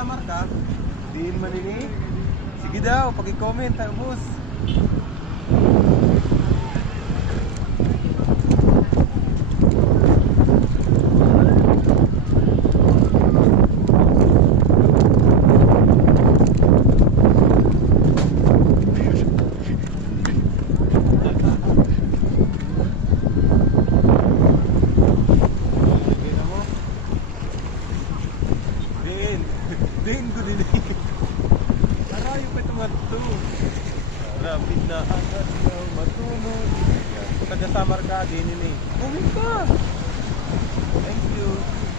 samar ka, diin man ini. Sige daw, pag-comment tayo, boss. Din, din ko din eh. Arayo pa ito mato. Rapid na agad na matunod. Kung taga-samar ka, din ini. Comment ka. Thank you.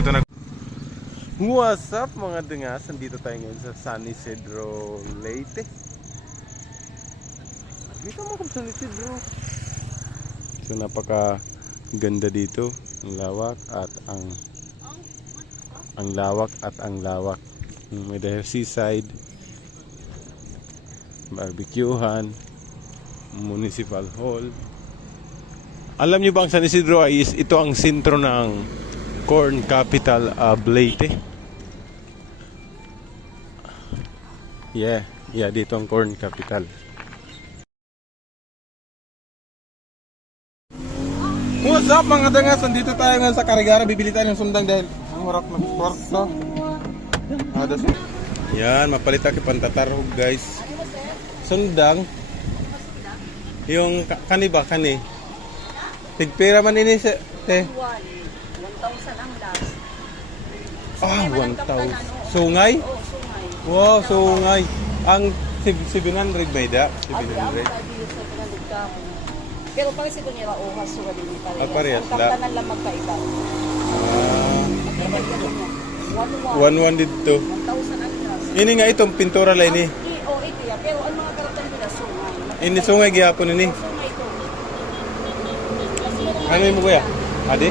Ako ito nag... What's up mga dungas? Nandito tayo ngayon sa San Isidro Leyte. Dito mo kung San Isidro. So napaka ganda dito. Ang lawak at ang ang lawak at ang lawak. May dahil seaside, barbecuehan, municipal hall. Alam niyo ba ang San Isidro ay ito ang sentro ng corn capital of Leyte? Yeah, yeah, dito ang corn capital. What's up mga dangas? Nandito tayo ngayon sa Carigara. Bibili tayo ng sundang dahil ang harap ng kwarto. Adas. Yan, mapalit tayo pantatarog guys. Sundang. Yung ka- kani ba? Kani? Tigpira man ini sa... Te. 1,000 ang last. Ah, May manangkap ka na, 1,000. no? Sungay? Oo, sungay. Wow, sungay. Ang sib- 700 may da? Abi, ang 700. tabi sa pinandig ka mo. Pero pag ito nila ohas so din ni Ah, parehas, Ang kaptanan lang magkaiba. Ah, Magkaiba niya. 1-1 1,100. dito. 1,000 ang last. Ini nga itong pintura lang ini. Oo, ito yan. Pero ang mga karakter nila sungay. Ini sungay gihapon ini. Sungay ito. Ano mga mo kuya? Adi?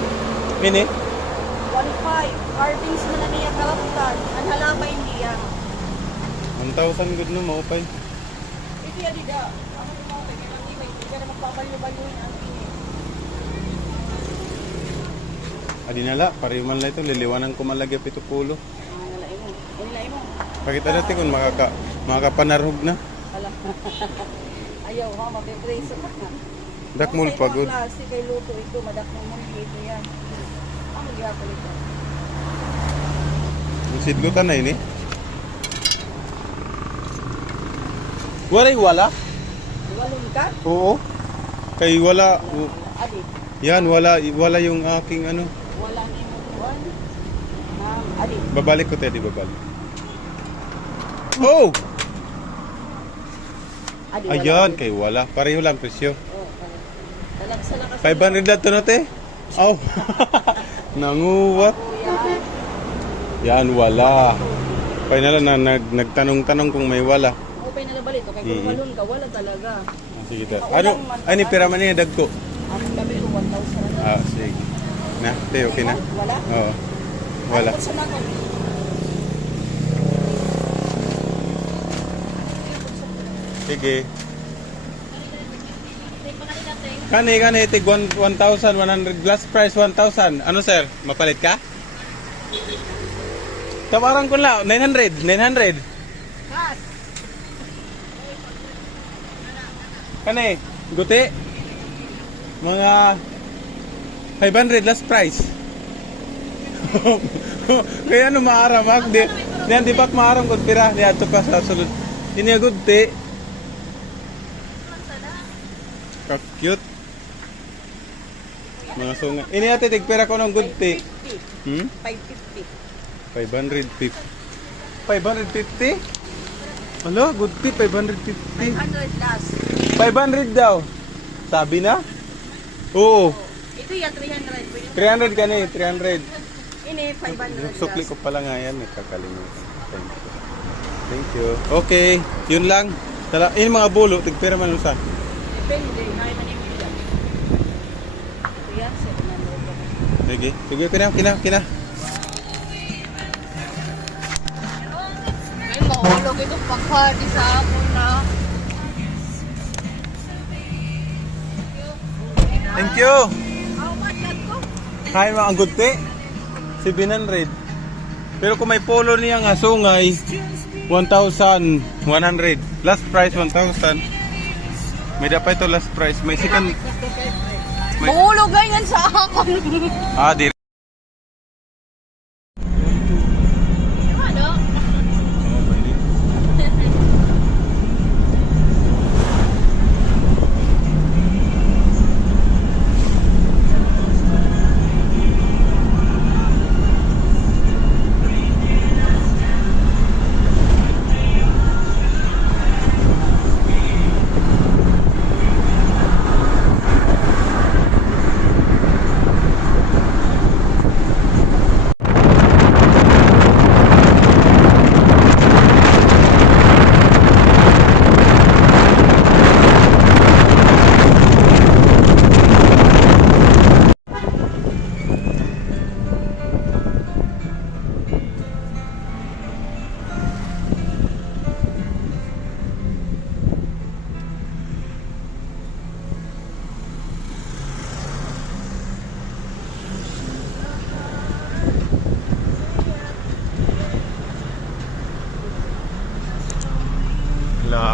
Ini? 1,500. Carvings mo na niya karakter. Ang halabay niya. 1,000 good no, maupay. Ito yan, dida. Ako yung mga kanya lang ibay. Hindi ka na magpapalyo-balyoin ang ini. Adi nala, pareho man lang ito. Liliwanan ko man lagi ito pulo. Ah. Pakita natin kung makaka, makakapanarhog na. Ala. Ayaw ha, mabibrace ka na. Dakmul pagod. Klase kay luto ito, madakmul mo ito yan. Sidlutan na ini. Waray wala? Walon ka? Oo. Kay wala, Adi, yan, wala, wala yung aking ano. wala ni mo. Ma'am, adi. Babalik ko tayo, di babalik. Oh! Adi, wala. Ayan, kay wala. Pareho lang presyo. Oh, na kasi. 500 lang to na te. Aw. Nanguwat. Yan, wala. Kaya na lang na nag, nagtanong-tanong kung may wala. Upay na nabalit. Okay, kung Mm. walon ka, wala talaga. Ah, Sige ta. Ano? Ay, ni pira man niya dagko. Ang gabi ko, 1,000 na. Ah, sige. Na, te, okay na? Wala? Oo. Wala. Ano? Sige. Kani, kani, tig 1,100. Glass price 1,000. Ano, sir? Mapalit ka? Tawaran ko lang. 900. 900. Kas! Kani, guti. Mga 500 last price. Kaya ano maaram ha? Di, diyan di ba't maaram kung pira? Di ato pa sa sulod. Agad te. Ka-cute. Mga sunga. Ini ate, tigpira ko ng good. 550. Hmm? 550. 550? 550? Ano? Good tea, 550. 500 last. 500 daw. Sabi na? Oo. Ito yan, 300. Pwede 300 ka na eh, 300. Ini, 500 Sukli ko pala nga yan, nakakalimutan. Thank you. Thank you. Okay, yun lang. Tala, yung mga bulo, tigpira man lusa. Depende. Ay, manimili yan. Ito yan, 700. Sige, sige, kina, kina, kina. Ay, mahulog itong pagkadi sa hapon na. Thank you. Ko? Kaya mga ang good tea. 700. Pero kung may polo niya nga sungay, 1,100. Last price 1,000. May dapat ito last price. May second. Mahulog ganyan sa akin. Ah, di.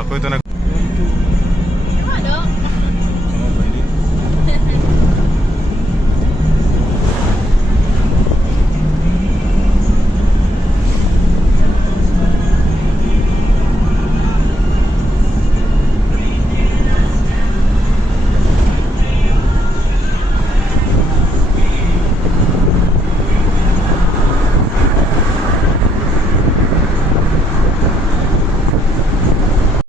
কইতো না।